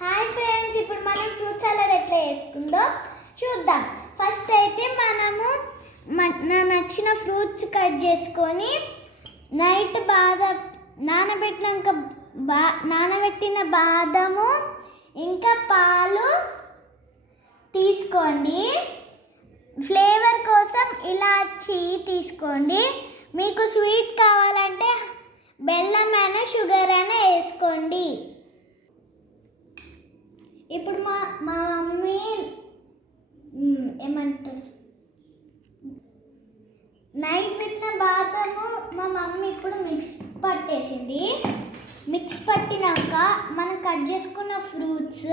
Hi friends, ఇప్పుడు మనం fruit salad ఎట్లా చేసుకుందో చూద్దాం. ఫస్ట్ అయితే మనము నా నచ్చిన ఫ్రూట్స్ కట్ చేసుకొని నైట్ నానబెట్టిన బాదము ఇంకా పాలు తీసుకోండి. ఫ్లేవర్ కోసం ఇలాచీ తీసుకోండి. మీకు స్వీట్ కావాలంటే బెల్లం అయినా షుగర్ అయినా వేసుకోండి. ఇప్పుడు మా మమ్మీ ఏమంటారు, నైట్ పెట్టిన బాదము మా మమ్మీ ఇప్పుడు మిక్స్ పట్టేసింది. మిక్స్ పట్టినాక మనం కట్ చేసుకున్న ఫ్రూట్స్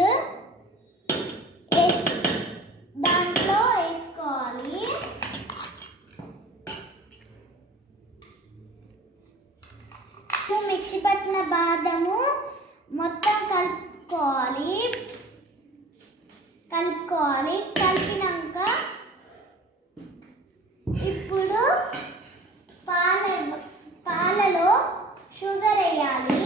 దాంట్లో వేసుకోవాలి. మిక్సీ పట్టిన బాదము మొత్తం కలుపుకోవాలి. కలిపినాక ఇప్పుడు పాలలో షుగర్ వేయాలి.